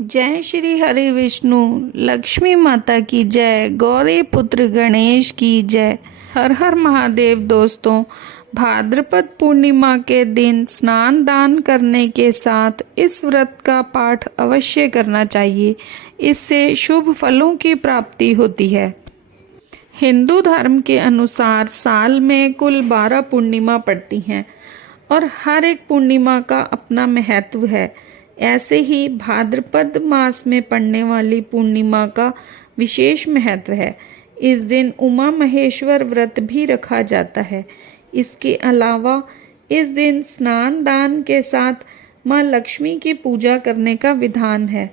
जय श्री हरि विष्णु, लक्ष्मी माता की जय, गौरी पुत्र गणेश की जय। हर हर महादेव। दोस्तों, भाद्रपद पूर्णिमा के दिन स्नान दान करने के साथ इस व्रत का पाठ अवश्य करना चाहिए। इससे शुभ फलों की प्राप्ति होती है। हिंदू धर्म के अनुसार साल में कुल 12 पूर्णिमा पड़ती हैं और हर एक पूर्णिमा का अपना महत्व है। ऐसे ही भाद्रपद मास में पड़ने वाली पूर्णिमा का विशेष महत्व है। इस दिन उमा महेश्वर व्रत भी रखा जाता है। इसके अलावा इस दिन स्नान दान के साथ माँ लक्ष्मी की पूजा करने का विधान है।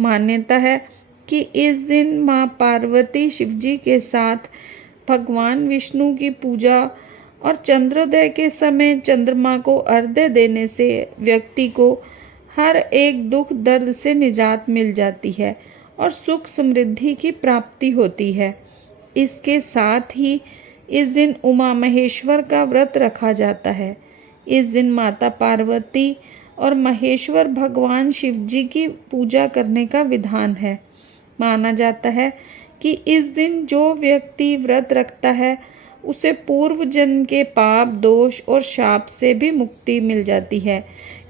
मान्यता है कि इस दिन माँ पार्वती शिवजी के साथ भगवान विष्णु की पूजा और चंद्रोदय के समय चंद्रमा को अर्घ्य देने से व्यक्ति को हर एक दुख दर्द से निजात मिल जाती है और सुख समृद्धि की प्राप्ति होती है। इसके साथ ही इस दिन उमा महेश्वर का व्रत रखा जाता है। इस दिन माता पार्वती और महेश्वर भगवान शिवजी की पूजा करने का विधान है। माना जाता है कि इस दिन जो व्यक्ति व्रत रखता है उसे पूर्व जन्म के पाप, दोष और शाप से भी मुक्ति मिल जाती है।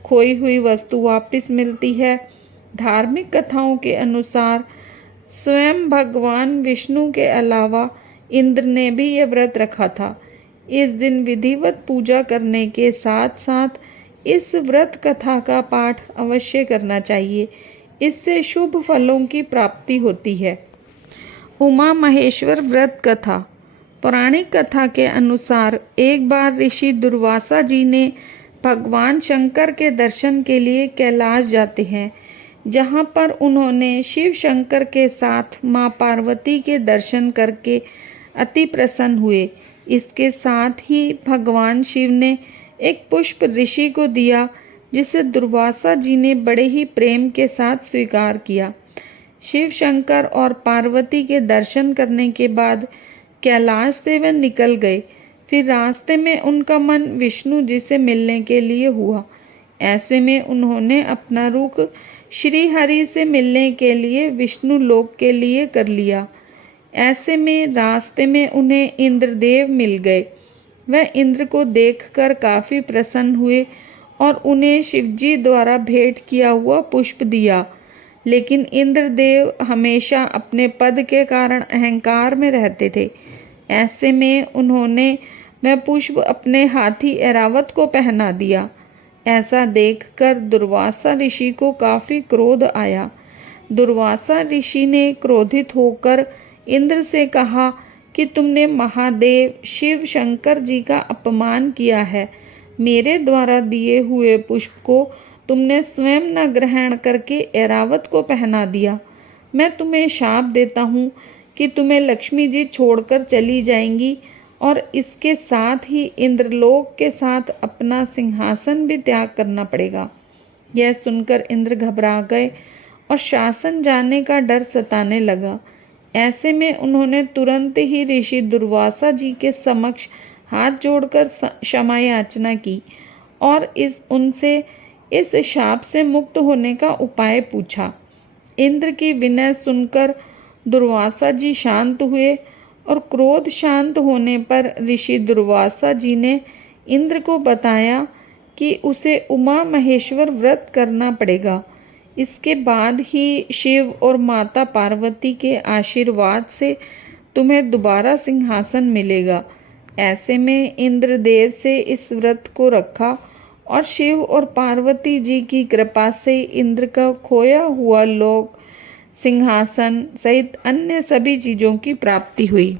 खोई हुई वस्तु वापस मिलती है। धार्मिक कथाओं के अनुसार स्वयं भगवान विष्णु के अलावा इंद्र ने भी यह व्रत रखा था। इस दिन विधिवत पूजा करने के साथ साथ इस व्रत कथा का पाठ अवश्य करना चाहिए। इससे शुभ फलों की प्राप्ति होती है। उमा महेश्वर व्रत कथा। पौराणिक कथा के अनुसार एक बार ऋषि दुर्वासा जी ने भगवान शंकर के दर्शन के लिए कैलाश जाते हैं, जहां पर उन्होंने शिव शंकर के साथ मां पार्वती के दर्शन करके अति प्रसन्न हुए। इसके साथ ही भगवान शिव ने एक पुष्प ऋषि को दिया, जिसे दुर्वासा जी ने बड़े ही प्रेम के साथ स्वीकार किया। शिव शंकर और पार्वती के दर्शन करने के बाद कैलाश से वे निकल गए। फिर रास्ते में उनका मन विष्णु जी से मिलने के लिए हुआ। ऐसे में उन्होंने अपना रुख श्री हरि से मिलने के लिए विष्णु लोक के लिए कर लिया। ऐसे में रास्ते में उन्हें इंद्रदेव मिल गए। वह इंद्र को देखकर काफी प्रसन्न हुए और उन्हें शिवजी द्वारा भेंट किया हुआ पुष्प दिया। लेकिन इंद्रदेव हमेशा अपने पद के कारण अहंकार में रहते थे। ऐसे में उन्होंने वह पुष्प अपने हाथी ऐरावत को पहना दिया। ऐसा देखकर दुर्वासा ऋषि को काफी क्रोध आया। दुर्वासा ऋषि ने क्रोधित होकर इंद्र से कहा कि तुमने महादेव शिव शंकर जी का अपमान किया है। मेरे द्वारा दिए हुए पुष्प को तुमने स्वयं न ग्रहण करके ऐरावत को पहना दिया। मैं तुम्हें शाप देता हूँ कि तुम्हें लक्ष्मी जी छोड़कर चली जाएंगी और इसके साथ ही इंद्रलोक के साथ अपना सिंहासन भी त्याग करना पड़ेगा। यह सुनकर इंद्र घबरा गए और शासन जाने का डर सताने लगा। ऐसे में उन्होंने तुरंत ही ऋषि दुर्वासा जी के समक्ष हाथ जोड़कर क्षमा याचना की और उनसे इस शाप से मुक्त होने का उपाय पूछा। इंद्र की विनय सुनकर दुर्वासा जी शांत हुए और क्रोध शांत होने पर ऋषि दुर्वासा जी ने इंद्र को बताया कि उसे उमा महेश्वर व्रत करना पड़ेगा। इसके बाद ही शिव और माता पार्वती के आशीर्वाद से तुम्हें दोबारा सिंहासन मिलेगा। ऐसे में इंद्रदेव से इस व्रत को रखा और शिव और पार्वती जी की कृपा से इंद्र का खोया हुआ लोक, सिंहासन सहित अन्य सभी चीजों की प्राप्ति हुई।